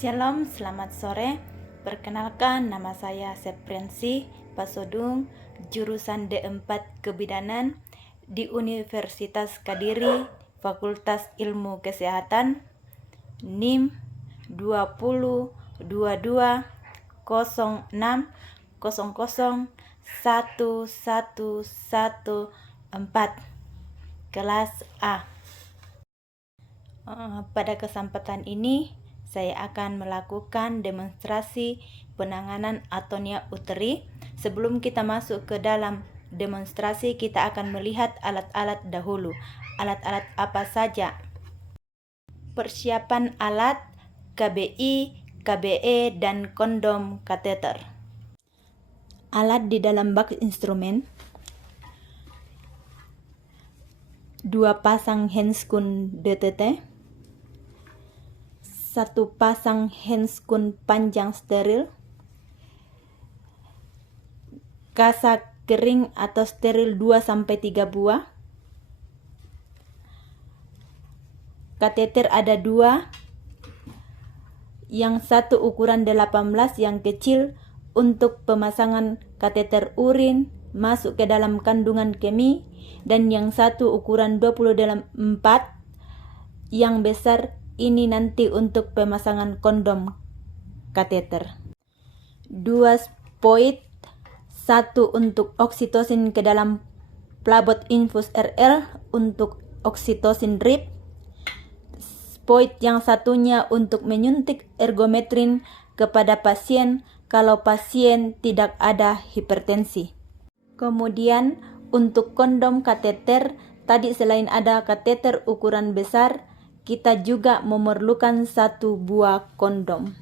Shalom, selamat sore. Perkenalkan, nama saya Septriansyah Pasodung, jurusan D4 Kebidanan di Universitas Kediri, Fakultas Ilmu Kesehatan, NIM 202200001114, kelas A. Pada kesempatan ini saya akan melakukan demonstrasi penanganan atonia uteri. Sebelum kita masuk ke dalam demonstrasi, kita akan melihat alat-alat dahulu. Alat-alat apa saja? Persiapan alat, KBI, KBE, dan kondom kateter. Alat di dalam bak instrumen: 2 pasang handscoon DTT, 1 pasang handscoon panjang steril, kasa kering atau steril 2-3 buah, kateter ada 2, yang satu ukuran 18 yang kecil untuk pemasangan kateter urin masuk ke dalam kandungan kemih, dan yang satu ukuran 24 yang besar ini nanti untuk pemasangan kondom kateter. 2 spoit, 1 untuk oksitosin ke dalam plabot infus RL untuk oksitosin drip. Spoit yang satunya untuk menyuntik ergometrin kepada pasien kalau pasien tidak ada hipertensi. Kemudian untuk kondom kateter, tadi selain ada kateter ukuran besar, kita juga memerlukan 1 buah kondom.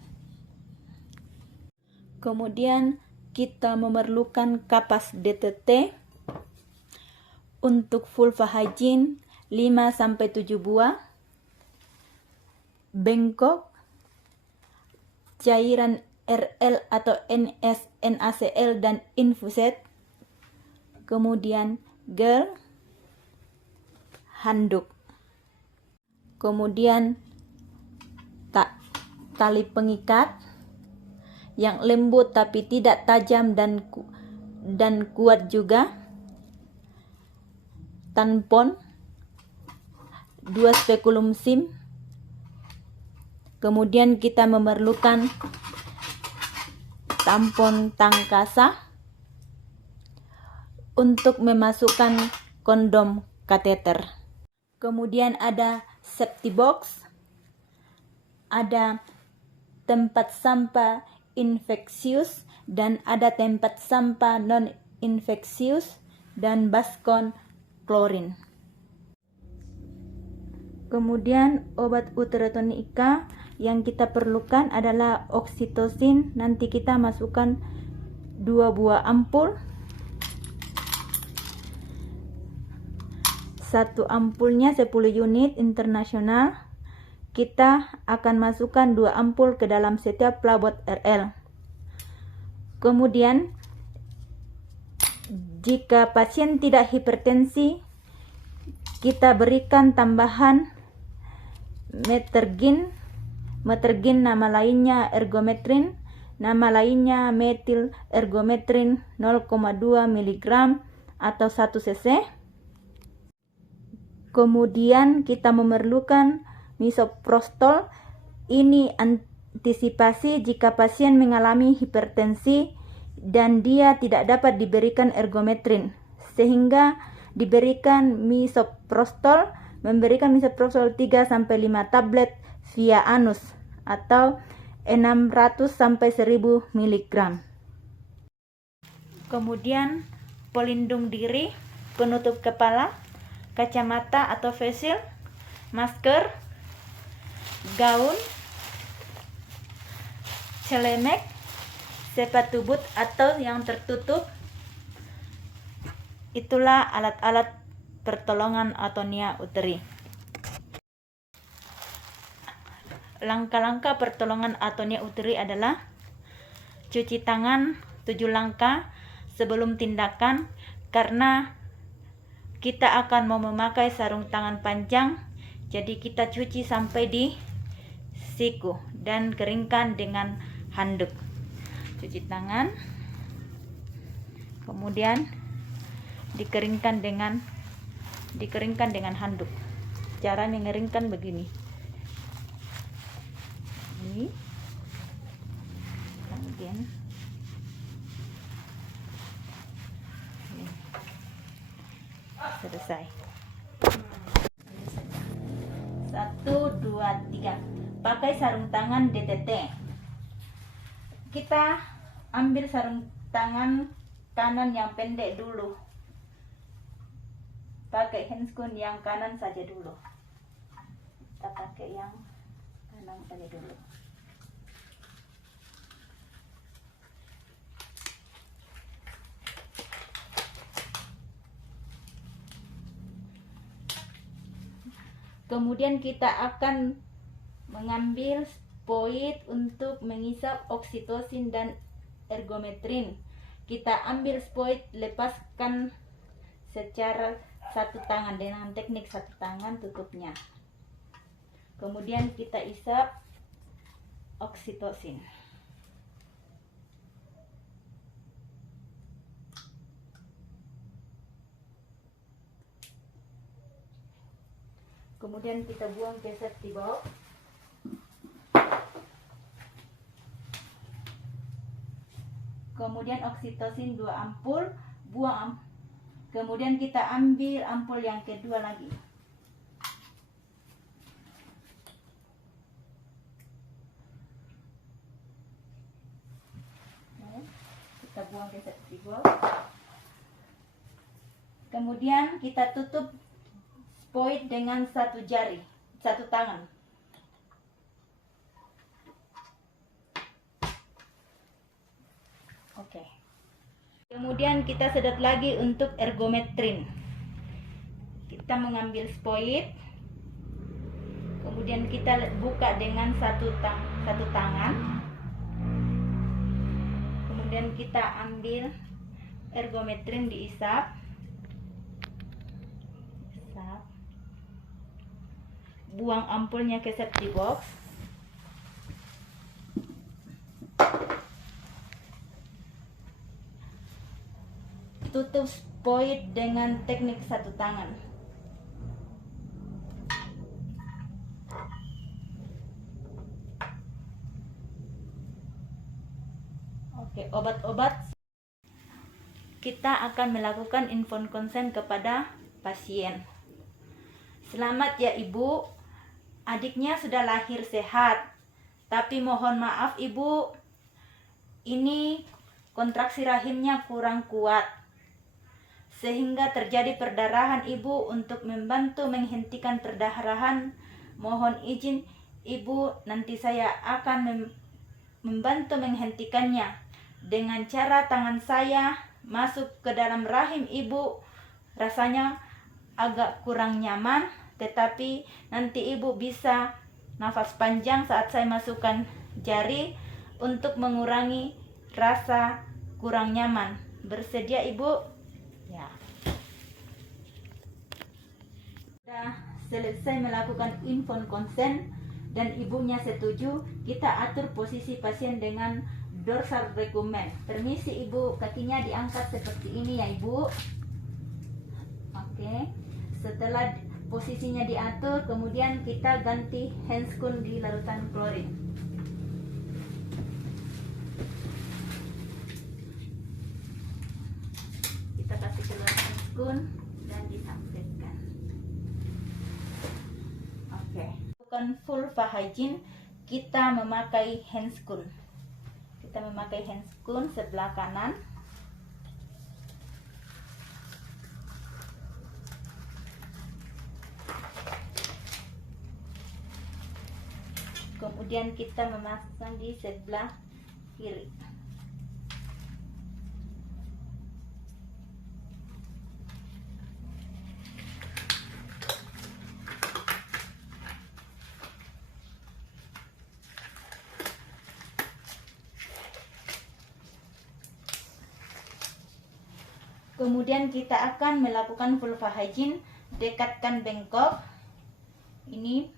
Kemudian kita memerlukan kapas DTT. Untuk vulva hygiene 5-7 buah, bengkok, cairan RL atau NaCl dan infuset, kemudian gel, handuk, kemudian tali pengikat yang lembut tapi tidak tajam dan kuat juga, tampon, 2 spekulum SIM, kemudian kita memerlukan tampon tangkasa untuk memasukkan kondom kateter. Kemudian ada safety box, ada tempat sampah infeksius dan ada tempat sampah non infeksius dan baskom klorin. Kemudian obat uteratonika yang kita perlukan adalah oksitosin. Nanti kita masukkan 2 buah ampul. 1 ampulnya 10 unit internasional. Kita akan masukkan 2 ampul ke dalam setiap plabot RL. Kemudian jika pasien tidak hipertensi, kita berikan tambahan metergin nama lainnya ergometrin, nama lainnya metil ergometrin 0,2 mg atau 1 cc. Kemudian kita memerlukan misoprostol. Ini antisipasi jika pasien mengalami hipertensi dan dia tidak dapat diberikan ergometrin, sehingga diberikan misoprostol. Memberikan misoprostol 3-5 tablet via anus atau 600-1000 mg. Kemudian pelindung diri, penutup kepala, kacamata atau face shield, masker, gaun, celemek, sepatu boot atau yang tertutup. Itulah alat-alat pertolongan atonia uteri. Langkah-langkah pertolongan atonia uteri adalah cuci tangan 7 langkah sebelum tindakan, karena kita akan mau memakai sarung tangan panjang, jadi kita cuci sampai di siku dan keringkan dengan handuk. Cuci tangan, kemudian dikeringkan dengan handuk. Cara mengeringkan begini. Ini. Kemudian ini. Selesai. 1, 2, 3. Pakai sarung tangan DTT. Kita ambil sarung tangan kanan yang pendek dulu. Pakai handscoon yang kanan saja dulu. Kita pakai yang kanan saja dulu. Kemudian kita akan mengambil spoid untuk mengisap oksitosin dan ergometrin. Kita ambil spoid, lepaskan secara satu tangan dengan teknik satu tangan tutupnya. Kemudian kita isap oksitosin. Kemudian kita buang ke safety box. Kemudian oksitosin 2 ampul, buang. Kemudian kita ambil ampul yang kedua lagi. Kita buang ke safety box. Kemudian kita tutup spoid dengan satu jari, satu tangan. Oke. Kemudian kita sedot lagi untuk ergometrin. Kita mengambil spoid, kemudian kita buka dengan satu tangan. Kemudian kita ambil ergometrin, diisap. Buang ampulnya ke safety box. Tutup spoid dengan teknik satu tangan. Oke, obat-obat. Kita akan melakukan inform consent kepada pasien. Selamat ya Ibu, adiknya sudah lahir sehat. Tapi mohon maaf Ibu, ini kontraksi rahimnya kurang kuat, sehingga terjadi perdarahan. Ibu, untuk membantu menghentikan perdarahan, mohon izin Ibu, nanti saya akan membantu menghentikannya dengan cara tangan saya masuk ke dalam rahim Ibu. Rasanya agak kurang nyaman, tetapi nanti Ibu bisa nafas panjang saat saya masukkan jari untuk mengurangi rasa kurang nyaman. Bersedia Ibu? Ya. Sudah selesai melakukan inform consent dan ibunya setuju, kita atur posisi pasien dengan dorsal recumbent. Permisi Ibu, kakinya diangkat seperti ini ya Ibu. Oke. Setelah posisinya diatur, kemudian kita ganti handscoon di larutan klorin. Kita kasih keluar handscoon dan disampaikan. Oke. Bukan vulva hygiene, kita memakai handscoon. Kita memakai handscoon sebelah kanan. Kemudian kita memasang di sebelah kiri. Kemudian kita akan melakukan vulva hygiene. Dekatkan bengkok. Ini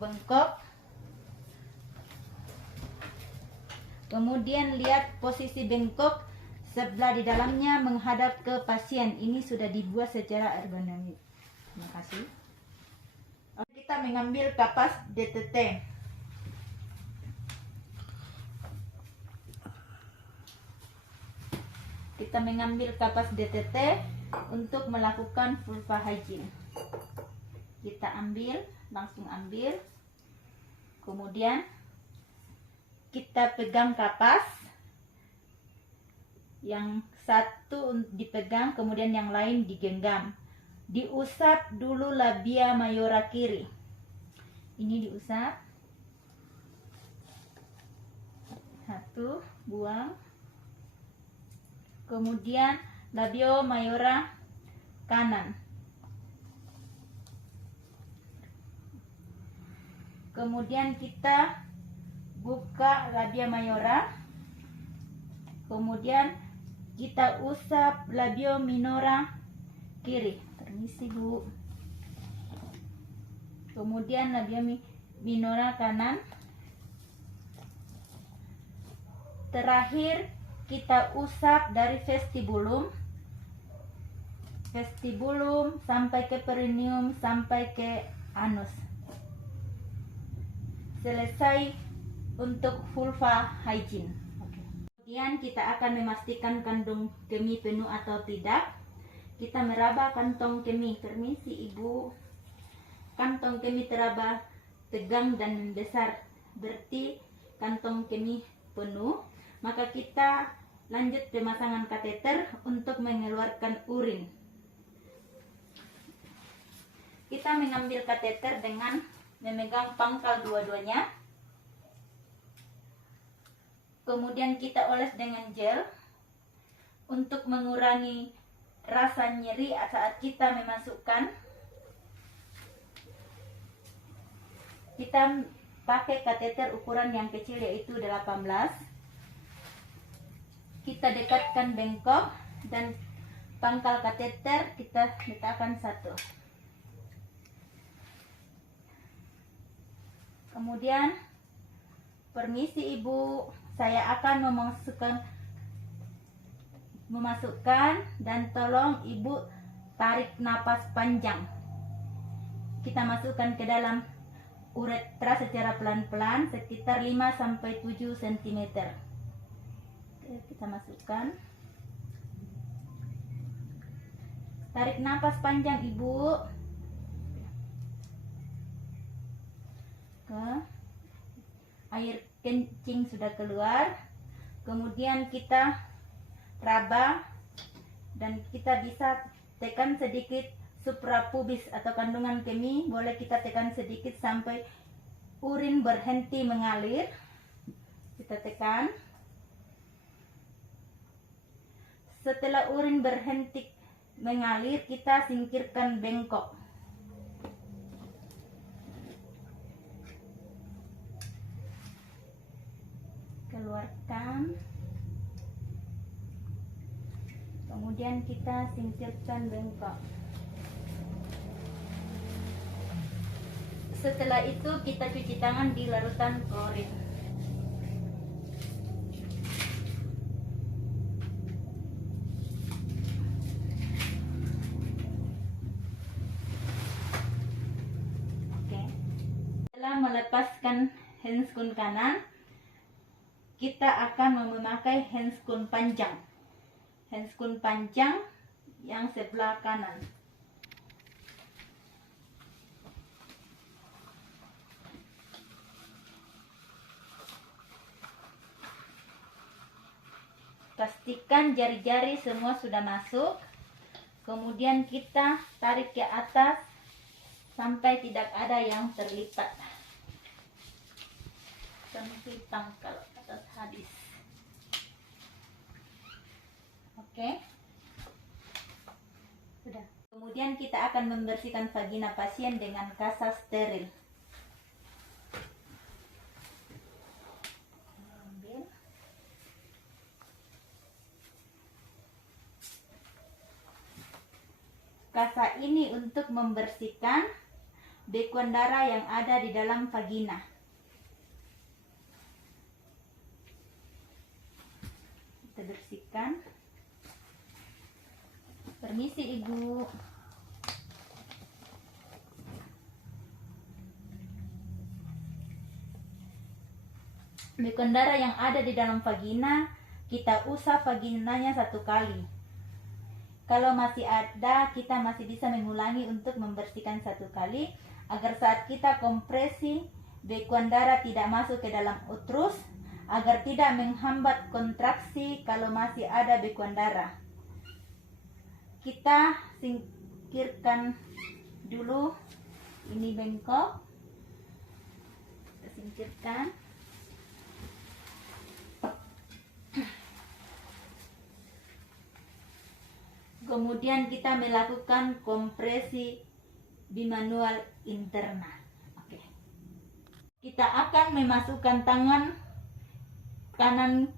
bengkok. Kemudian lihat posisi bengkok sebelah di dalamnya menghadap ke pasien. Ini sudah dibuat secara ergonomis. Terima kasih. Kita mengambil kapas DTT. Kita mengambil kapas DTT untuk melakukan vulva hygiene. Kita ambil, langsung ambil. Kemudian kita pegang kapas, yang satu dipegang, kemudian yang lain digenggam. Diusap dulu labia mayora kiri. Ini diusap. Satu, buang. Kemudian labio mayora kanan. Kemudian kita buka labia mayora, kemudian kita usap labio minora kiri. Permisi Bu. Kemudian labio minora kanan. Terakhir kita usap dari vestibulum sampai ke perineum sampai ke anus. Selesai untuk vulva hygiene. Kemudian kita akan memastikan kandung kemih penuh atau tidak. Kita meraba kantong kemih. Permisi Ibu. Kantong kemih teraba tegang dan membesar, berarti kantong kemih penuh. Maka kita lanjut pemasangan kateter untuk mengeluarkan urin. Kita mengambil kateter dengan memegang pangkal dua-duanya. Kemudian kita oles dengan gel untuk mengurangi rasa nyeri saat kita memasukkan. Kita pakai kateter ukuran yang kecil, yaitu 18. Kita dekatkan bengkok dan pangkal kateter kita letakkan satu. Kemudian, permisi Ibu, saya akan memasukkan dan tolong Ibu tarik napas panjang. Kita masukkan ke dalam uretra secara pelan-pelan sekitar 5-7 cm. Oke, kita masukkan. Tarik napas panjang Ibu. Air kencing sudah keluar. Kemudian kita raba dan kita bisa tekan sedikit suprapubis atau kandungan kemih. Boleh kita tekan sedikit sampai urin berhenti mengalir. Kita tekan. Setelah urin berhenti mengalir, kita singkirkan bengkok. Keluarkan. Kemudian kita singkirkan bengkok. Setelah itu kita cuci tangan di larutan klorin. Oke. Setelah melepaskan handscoon kanan, kita akan memakai handscoon panjang. Handscoon panjang yang sebelah kanan. Pastikan jari-jari semua sudah masuk. Kemudian kita tarik ke atas sampai tidak ada yang terlipat. Sampai pangkal atas habis. Oke. Sudah. Kemudian kita akan membersihkan vagina pasien dengan kasa steril. Ambil. Kasa ini untuk membersihkan bekuan darah yang ada di dalam vagina. Permisi Ibu. Bekuan darah yang ada di dalam vagina, kita usap vaginanya 1 kali. Kalau masih ada, kita masih bisa mengulangi untuk membersihkan 1 kali, agar saat kita kompresi, bekuan darah tidak masuk ke dalam uterus, agar tidak menghambat kontraksi kalau masih ada bekuan darah. Kita singkirkan dulu ini bengkok, kita singkirkan. Kemudian kita melakukan kompresi bimanual internal. Oke. Kita akan memasukkan tangan kanan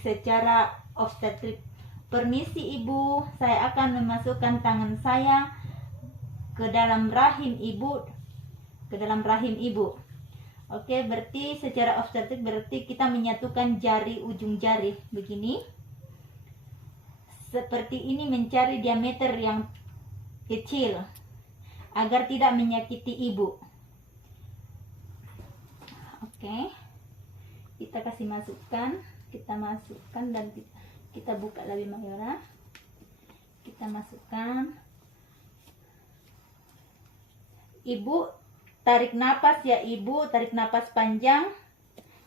secara obstetrik. Permisi Ibu, saya akan memasukkan tangan saya ke dalam rahim Ibu, Oke, berarti secara obstetrik berarti kita menyatukan jari, ujung jari begini. Seperti ini, mencari diameter yang kecil agar tidak menyakiti Ibu. Oke. Kita kasih masukkan, dan kita buka labia mayora. Kita masukkan. Ibu tarik napas ya Ibu, tarik napas panjang.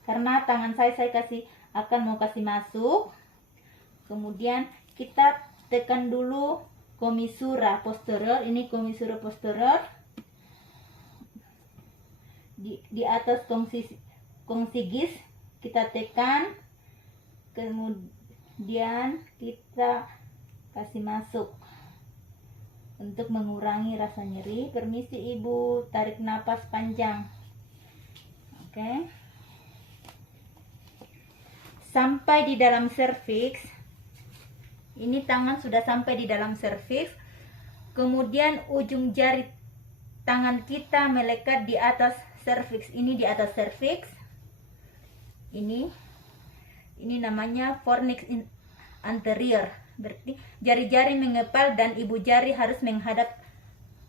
Karena tangan saya mau kasih masuk. Kemudian kita tekan dulu komisura posterior. Ini komisura posterior. Di atas kongsigis kita tekan. Kemudian kita kasih masuk untuk mengurangi rasa nyeri. Permisi Ibu, tarik napas panjang. Oke. Sampai di dalam serviks. Ini tangan sudah sampai di dalam serviks. Kemudian ujung jari tangan kita melekat di atas serviks. Ini di atas serviks. Ini namanya fornix anterior. Berarti jari-jari mengepal dan ibu jari harus menghadap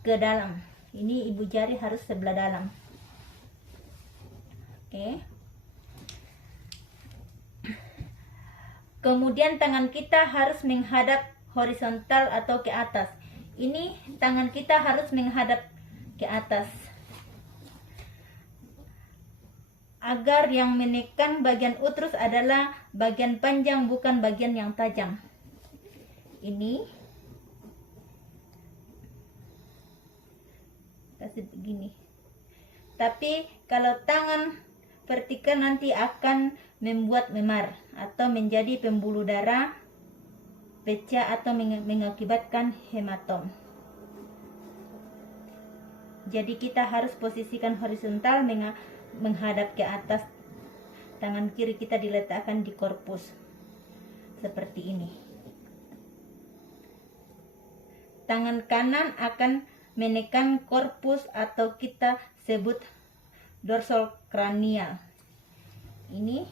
ke dalam. Ini ibu jari harus sebelah dalam. Oke. Kemudian tangan kita harus menghadap horizontal atau ke atas. Ini tangan kita harus menghadap ke atas. Agar yang menekan bagian uterus adalah bagian panjang, bukan bagian yang tajam. Ini kasih begini. Tapi kalau tangan vertikal nanti akan membuat memar atau menjadi pembuluh darah pecah atau mengakibatkan hematom. Jadi kita harus posisikan horizontal menghadap ke atas. Tangan kiri kita diletakkan di korpus seperti ini. Tangan kanan akan menekan korpus atau kita sebut dorsal kranial. Ini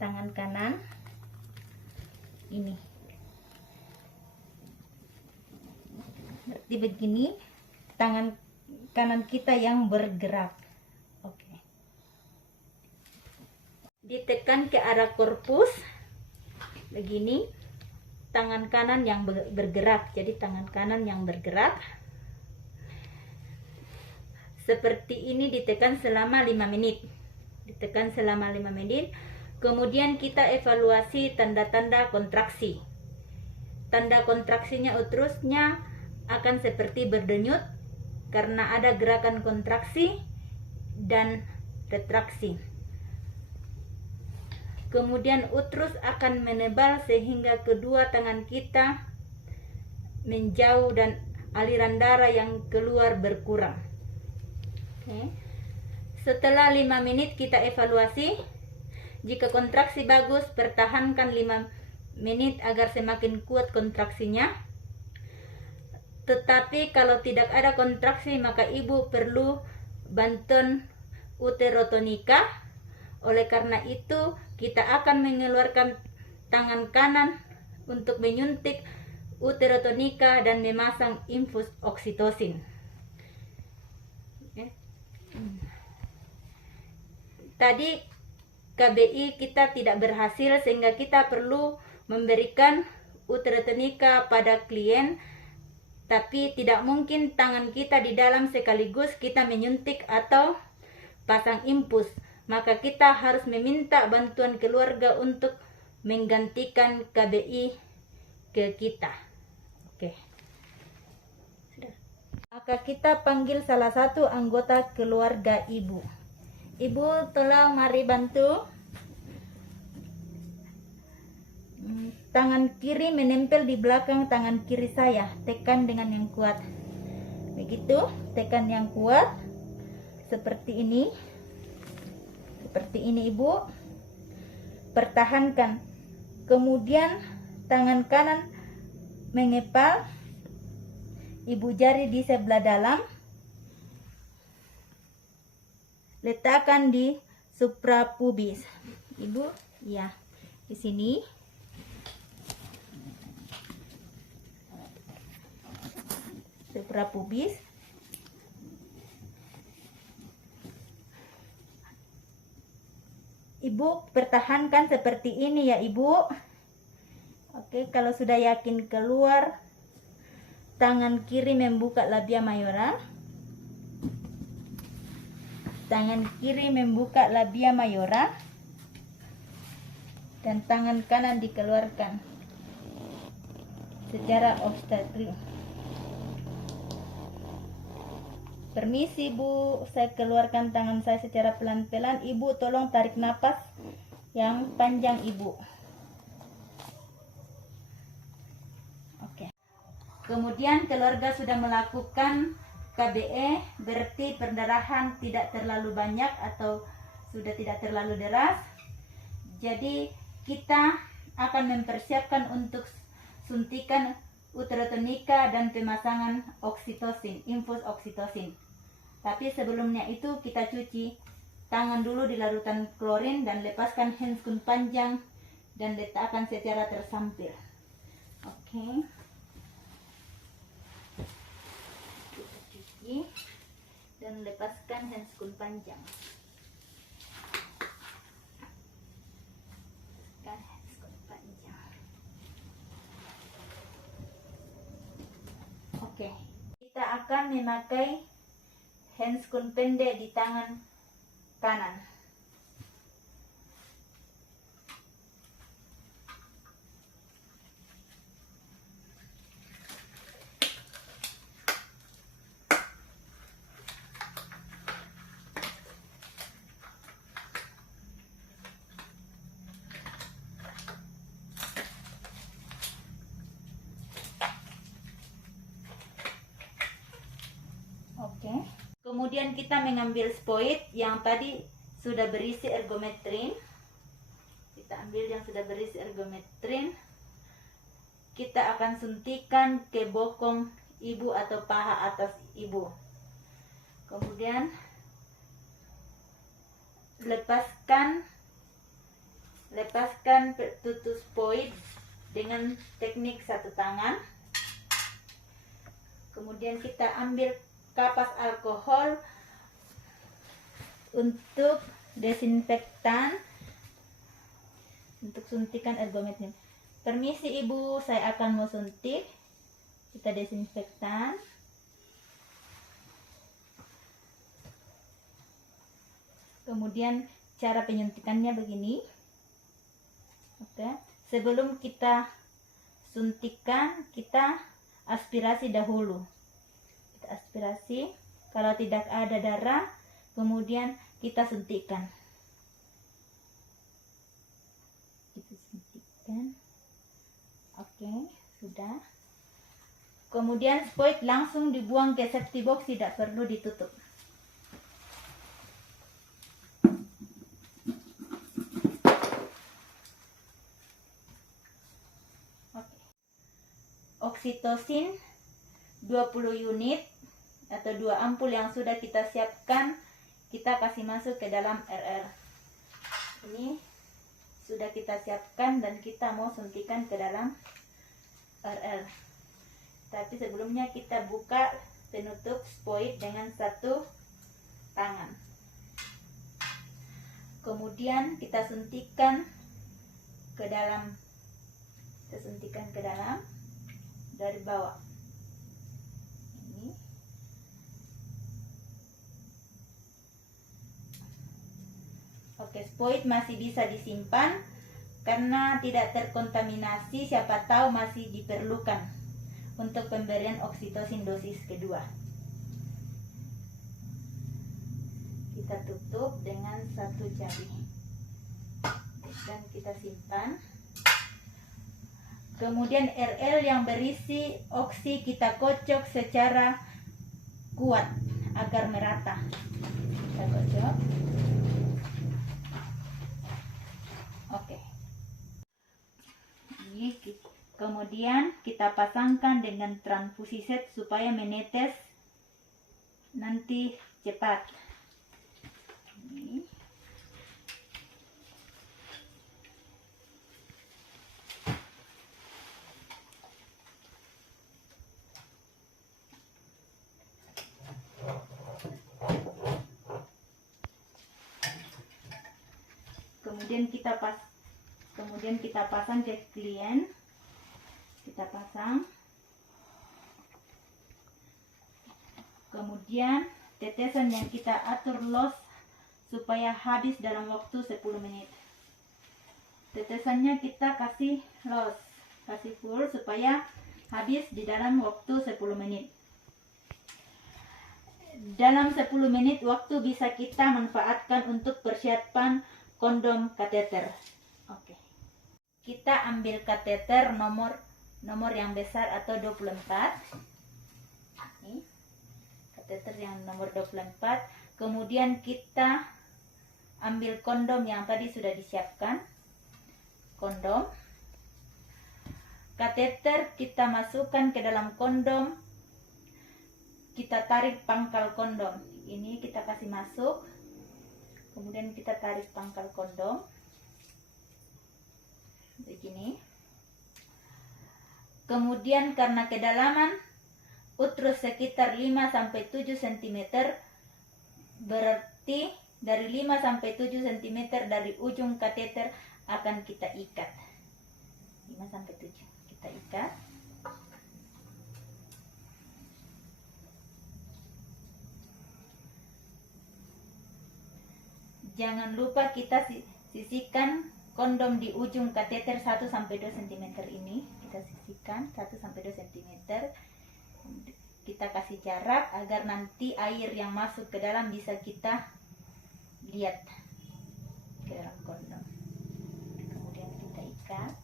tangan kanan. Ini. Berarti begini, tangan kanan kita yang bergerak. Oke. Ditekan ke arah korpus. Begini. Tangan kanan yang bergerak. Jadi tangan kanan yang bergerak. Seperti ini ditekan selama 5 menit. Ditekan selama 5 menit. Kemudian kita evaluasi tanda-tanda kontraksi. Tanda kontraksinya uterusnya akan seperti berdenyut karena ada gerakan kontraksi dan retraksi. Kemudian uterus akan menebal sehingga kedua tangan kita menjauh dan aliran darah yang keluar berkurang. Oke. Setelah 5 menit kita evaluasi. Jika kontraksi bagus, pertahankan 5 menit agar semakin kuat kontraksinya. Tetapi kalau tidak ada kontraksi, maka ibu perlu bantuan uterotonika. Oleh karena itu, kita akan mengeluarkan tangan kanan untuk menyuntik uterotonika dan memasang infus oksitosin. Tadi KBI kita tidak berhasil sehingga kita perlu memberikan uterotonika pada klien, tapi tidak mungkin tangan kita di dalam sekaligus kita menyuntik atau pasang infus. Maka kita harus meminta bantuan keluarga untuk menggantikan KBI ke kita. Oke. Sudah. Maka kita panggil salah satu anggota keluarga ibu. Ibu, tolong mari bantu. Tangan kiri menempel di belakang tangan kiri saya. Tekan dengan yang kuat. Begitu, tekan yang kuat. Seperti ini. Seperti ini, Ibu. Pertahankan. Kemudian tangan kanan mengepal. Ibu jari di sebelah dalam. Letakkan di suprapubis. Ibu, ya, di sini. Suprapubis. Ibu pertahankan seperti ini ya, Ibu. Oke, kalau sudah yakin keluar, tangan kiri membuka labia mayora. Tangan kiri membuka labia mayora dan tangan kanan dikeluarkan secara obstetrik. Permisi Bu, saya keluarkan tangan saya secara pelan-pelan. Ibu tolong tarik napas yang panjang Ibu. Oke. Kemudian keluarga sudah melakukan KBE, berarti perdarahan tidak terlalu banyak atau sudah tidak terlalu deras. Jadi kita akan mempersiapkan untuk suntikan uterotonika dan pemasangan oksitosin, infus oksitosin. Tapi sebelumnya itu kita cuci tangan dulu di larutan klorin dan lepaskan handscoon panjang dan letakkan secara tersampil. Oke. Dan lepaskan handscoon panjang. Oke, kita akan memakai handscoon pendek di tangan kanan. Oke. Kemudian kita mengambil spoid yang tadi sudah berisi ergometrin. Kita ambil yang sudah berisi ergometrin. Kita akan suntikan ke bokong ibu atau paha atas ibu. Kemudian lepaskan tutus spoid dengan teknik satu tangan. Kemudian kita ambil kapas alkohol untuk desinfektan untuk suntikan ergometrin. Permisi Ibu, saya akan mau suntik. Kita desinfektan. Kemudian cara penyuntikannya begini. Oke, sebelum kita suntikan, kita aspirasi dahulu. Aspirasi, kalau tidak ada darah, kemudian kita suntikkan. Kita suntikkan. Oke, sudah. Kemudian spoid langsung dibuang ke safety box, tidak perlu ditutup. Oke. Oksitosin 20 unit atau 2 ampul yang sudah kita siapkan, kita kasih masuk ke dalam RR. Ini sudah kita siapkan dan kita mau suntikan ke dalam RR. Tapi sebelumnya kita buka penutup spoid dengan satu tangan. Kemudian kita suntikkan ke dalam. Kita suntikkan ke dalam dari bawah. Ini. Oke, spoid masih bisa disimpan karena tidak terkontaminasi, siapa tahu masih diperlukan untuk pemberian oksitosin dosis kedua. Kita tutup dengan satu jari dan kita simpan. Kemudian RL yang berisi oksi kita kocok secara kuat agar merata. Kita kocok. Oke. Ini kemudian kita pasangkan dengan transfusi set supaya menetes nanti cepat. Ini. Kemudian kita pasang ke klien. Kita pasang. Kemudian tetesan yang kita atur loss supaya habis dalam waktu 10 menit. Tetesannya kita kasih loss, kasih full supaya habis di dalam waktu 10 menit. Dalam 10 menit waktu bisa kita manfaatkan untuk persiapan kondom kateter. Oke. Kita ambil kateter nomor yang besar atau 24. Ini. Kateter yang nomor 24. Kemudian kita ambil kondom yang tadi sudah disiapkan. Kondom. Kateter kita masukkan ke dalam kondom. Kita tarik pangkal kondom. Ini kita kasih masuk. Kemudian kita tarik pangkal kondom. Begini. Kemudian karena kedalaman uterus sekitar 5-7 cm, berarti dari 5-7 cm dari ujung kateter akan kita ikat. 5-7 kita ikat. Jangan lupa kita sisihkan kondom di ujung kateter 1-2 cm ini. Kita sisihkan 1-2 cm. Kita kasih jarak agar nanti air yang masuk ke dalam bisa kita lihat ke dalam kondom. Kemudian kita ikat.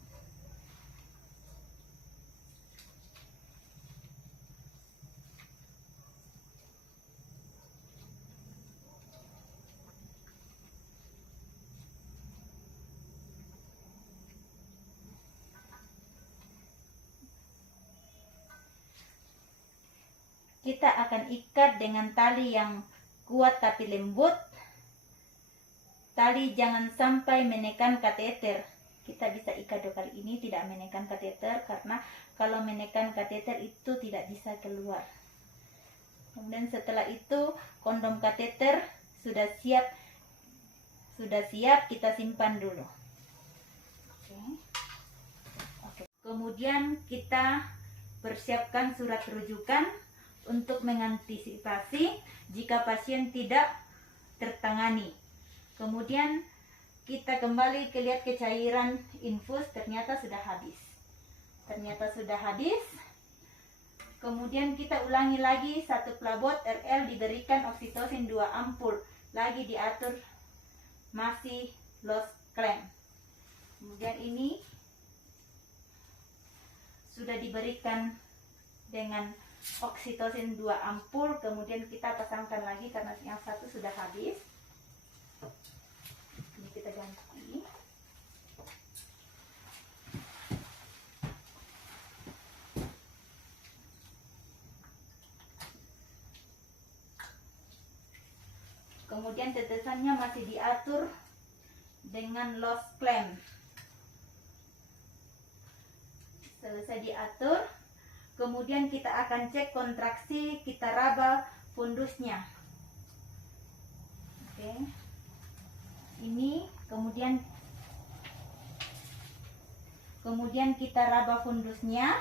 Kita akan ikat dengan tali yang kuat tapi lembut. Tali jangan sampai menekan kateter. Kita bisa ikat 2 kali ini, tidak menekan kateter, karena kalau menekan kateter itu tidak bisa keluar. Kemudian setelah itu kondom kateter sudah siap, kita simpan dulu. Oke. Kemudian kita persiapkan surat rujukan untuk mengantisipasi jika pasien tidak tertangani. Kemudian kita kembali lihat ke cairan infus, ternyata sudah habis. Kemudian kita ulangi lagi, 1 pelabot RL diberikan oksitosin 2 ampul. Lagi diatur masih loss clamp. Kemudian ini sudah diberikan dengan oksitosin 2 ampul. Kemudian kita pasangkan lagi karena yang satu sudah habis. Ini kita ganti. Kemudian tetesannya masih diatur dengan loss clamp. Selesai diatur, Kemudian kita akan cek kontraksi, kita raba fundusnya. Oke. Ini kemudian kita raba fundusnya.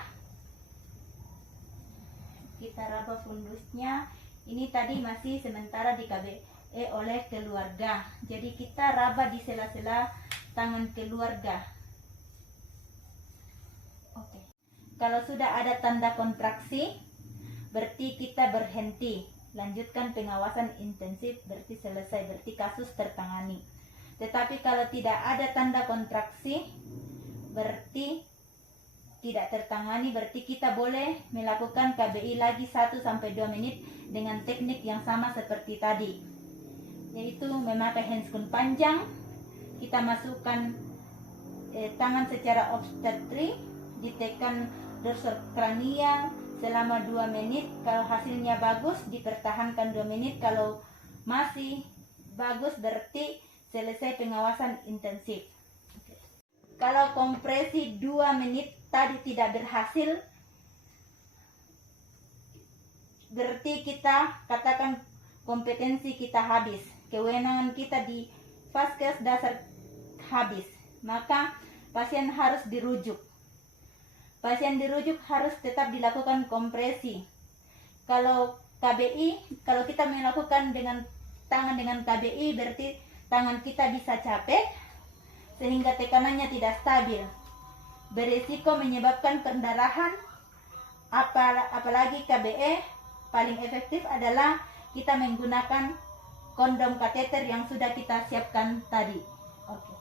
Ini tadi masih sementara di KBE oleh keluarga. Jadi kita raba di sela-sela tangan keluarga. Oke. Kalau sudah ada tanda kontraksi, berarti kita berhenti. Lanjutkan pengawasan intensif, berarti selesai, berarti kasus tertangani. Tetapi kalau tidak ada tanda kontraksi, berarti tidak tertangani, berarti kita boleh melakukan KBI lagi 1-2 menit dengan teknik yang sama seperti tadi, yaitu memakai handscoon panjang. Kita masukkan tangan secara obstetri, ditekan dorsal kranial selama 2 menit. Kalau hasilnya bagus, dipertahankan 2 menit. Kalau masih bagus, berarti selesai pengawasan intensif. Kalau kompresi 2 menit tadi tidak berhasil, berarti kita katakan kompetensi kita habis, kewenangan kita di vaskes dasar habis, maka pasien harus dirujuk. Pasien dirujuk harus tetap dilakukan kompresi. Kalau KBI, kalau kita melakukan dengan tangan dengan KBI, berarti tangan kita bisa capek sehingga tekanannya tidak stabil, berisiko menyebabkan pendarahan. Apalagi KBE, paling efektif adalah kita menggunakan kondom kateter yang sudah kita siapkan tadi. Oke.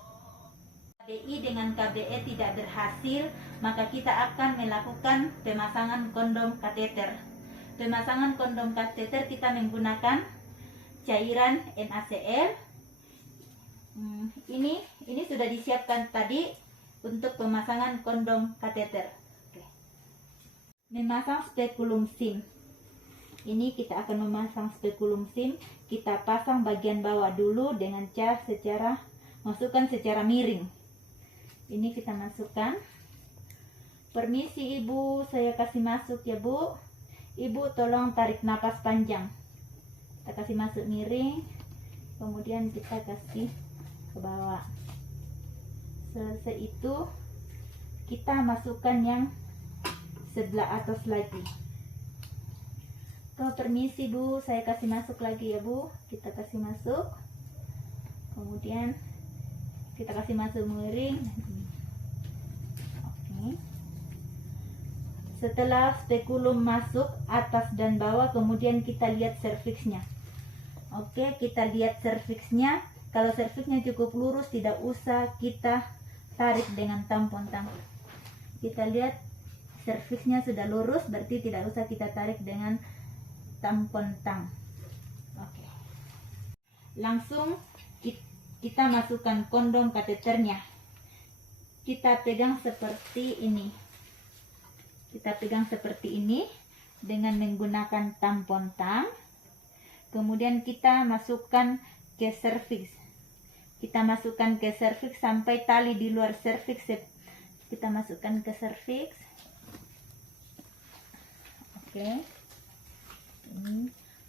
KBI dengan KBE tidak berhasil, maka kita akan melakukan pemasangan kondom kateter. Pemasangan kondom kateter kita menggunakan cairan NaCl. Ini sudah disiapkan tadi untuk pemasangan kondom kateter. Oke. Memasang spekulum SIM. Ini kita akan memasang spekulum SIM. Kita pasang bagian bawah dulu dengan cara masukkan secara miring. Ini kita masukkan. Permisi Ibu, saya kasih masuk ya Bu. Ibu tolong tarik napas panjang. Kita kasih masuk miring. Kemudian kita kasih ke bawah. Selesai itu kita masukkan yang sebelah atas lagi. Permisi Bu, saya kasih masuk lagi ya Bu. Kita kasih masuk, kemudian kita kasih masuk miring. Oke. Setelah spekulum masuk atas dan bawah, kemudian kita lihat serviksnya. Oke, kita lihat serviksnya. Kalau serviksnya cukup lurus, tidak usah kita tarik dengan tampon tang. Kita lihat serviksnya sudah lurus, berarti tidak usah kita tarik dengan tampon tang. Oke. Langsung kita masukkan kondom kateternya. Kita pegang seperti ini. Kita pegang seperti ini dengan menggunakan tampon tang. Kemudian kita masukkan ke serviks. Kita masukkan ke serviks sampai tali di luar serviks. Kita masukkan ke serviks. Oke.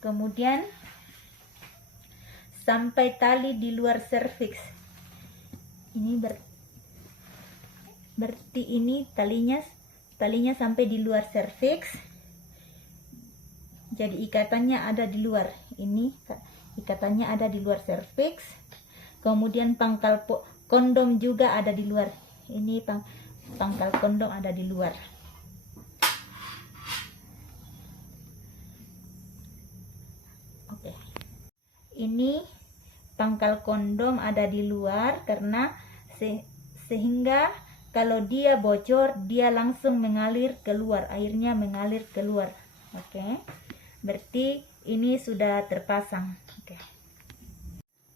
Kemudian sampai tali di luar serviks. Ini berarti ini talinya sampai di luar serviks. Jadi ikatannya ada di luar. Ini ikatannya ada di luar serviks. Kemudian pangkal kondom juga ada di luar. Ini pangkal kondom ada di luar. Oke. Ini pangkal kondom ada di luar karena sehingga kalau dia bocor, dia langsung mengalir keluar, airnya mengalir keluar. Oke. Berarti ini sudah terpasang. Oke.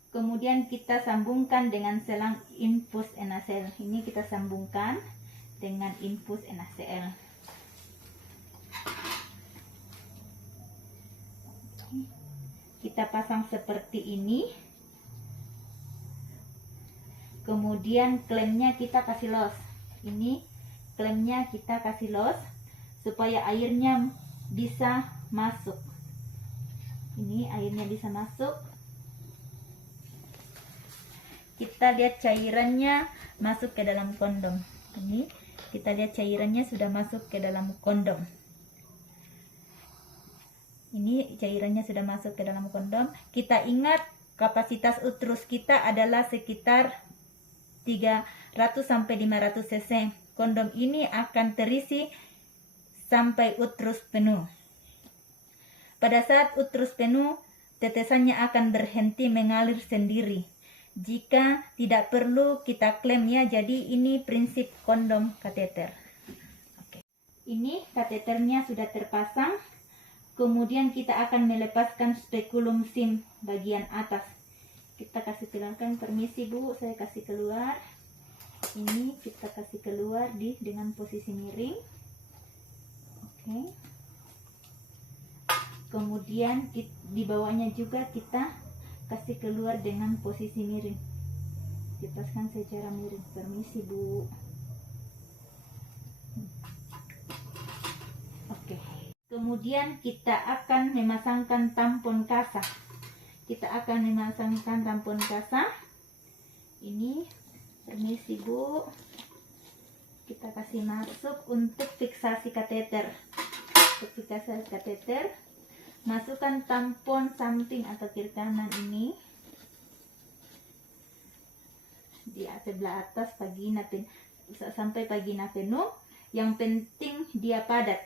Kemudian kita sambungkan dengan selang infus NaCl. Ini kita sambungkan dengan infus NaCl. Kita pasang seperti ini. Kemudian klemnya kita kasih los. Ini klemnya kita kasih los supaya airnya bisa masuk. Ini airnya bisa masuk. Kita lihat cairannya masuk ke dalam kondom. Ini kita lihat cairannya sudah masuk ke dalam kondom. Ini cairannya sudah masuk ke dalam kondom. Kita ingat kapasitas uterus kita adalah sekitar 300 sampai 500 cc. Kondom ini akan terisi sampai uterus penuh. Pada saat uterus penuh, tetesannya akan berhenti mengalir sendiri. Jika tidak perlu kita klaim ya. Jadi ini prinsip kondom kateter. Oke. Ini kateternya sudah terpasang. Kemudian kita akan melepaskan spekulum SIM bagian atas. Kita kasih keluarkan, permisi Bu, saya kasih keluar. Ini kita kasih keluar dengan posisi miring. Oke. Kemudian di bawahnya juga kita kasih keluar dengan posisi miring. Lepaskan secara miring, permisi Bu. Oke. Kemudian kita akan memasangkan tampon kasa. Kita akan memasangkan tampon kasa. Ini, permisi Bu. Kita kasih masuk untuk fiksasi kateter. Untuk fiksasi kateter, masukkan tampon samping atau kiri kanan ini di sebelah atas vagina sampai vagina penuh. Yang penting dia padat.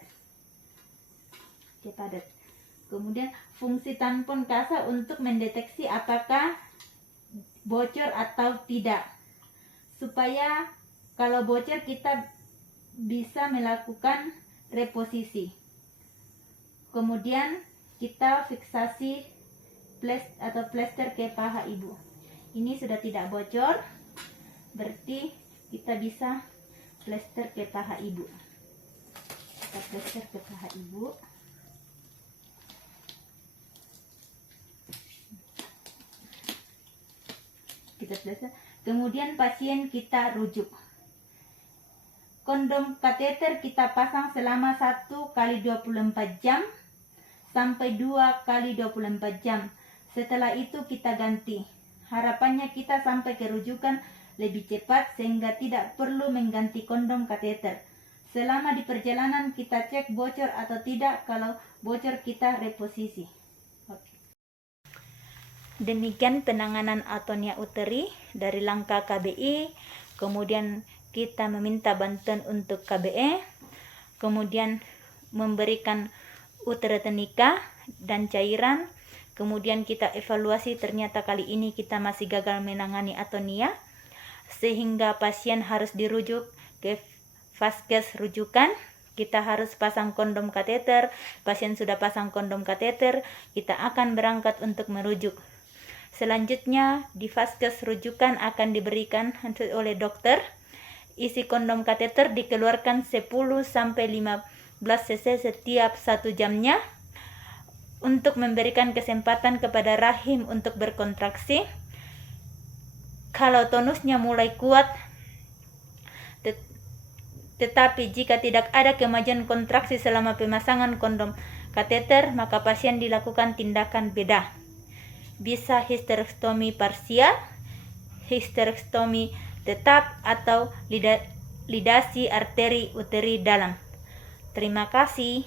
Kemudian fungsi tampon kasa untuk mendeteksi apakah bocor atau tidak, supaya kalau bocor kita bisa melakukan reposisi. Kemudian kita fiksasi plester ke paha ibu. Ini sudah tidak bocor, berarti kita bisa plester ke paha ibu. Kita plester ke paha ibu. Kita plester. Kemudian pasien kita rujuk. Kondom kateter kita pasang selama 1 kali 24 jam sampai 2 kali 24 jam. Setelah itu kita ganti. Harapannya kita sampai ke rujukan lebih cepat sehingga tidak perlu mengganti kondom kateter. Selama di perjalanan kita cek bocor atau tidak. Kalau bocor kita reposisi. Demikian penanganan atonia uteri dari langkah KBI. Kemudian kita meminta bantuan untuk KBE. Kemudian memberikan uterotenika dan cairan. Kemudian kita evaluasi, ternyata kali ini kita masih gagal menangani atonia, sehingga pasien harus dirujuk ke vaskes rujukan. Kita harus pasang kondom kateter. Pasien sudah pasang kondom kateter, kita akan berangkat untuk merujuk. Selanjutnya di vaskes rujukan akan diberikan oleh dokter. Isi kondom kateter dikeluarkan 10 sampai 15 cc setiap 1 jamnya untuk memberikan kesempatan kepada rahim untuk berkontraksi. Kalau tonusnya mulai kuat, tetapi jika tidak ada kemajuan kontraksi selama pemasangan kondom kateter, maka pasien dilakukan tindakan bedah. Bisa histerektomi parsial, histerektomi tetap, atau lidasi arteri uteri dalam. Terima kasih.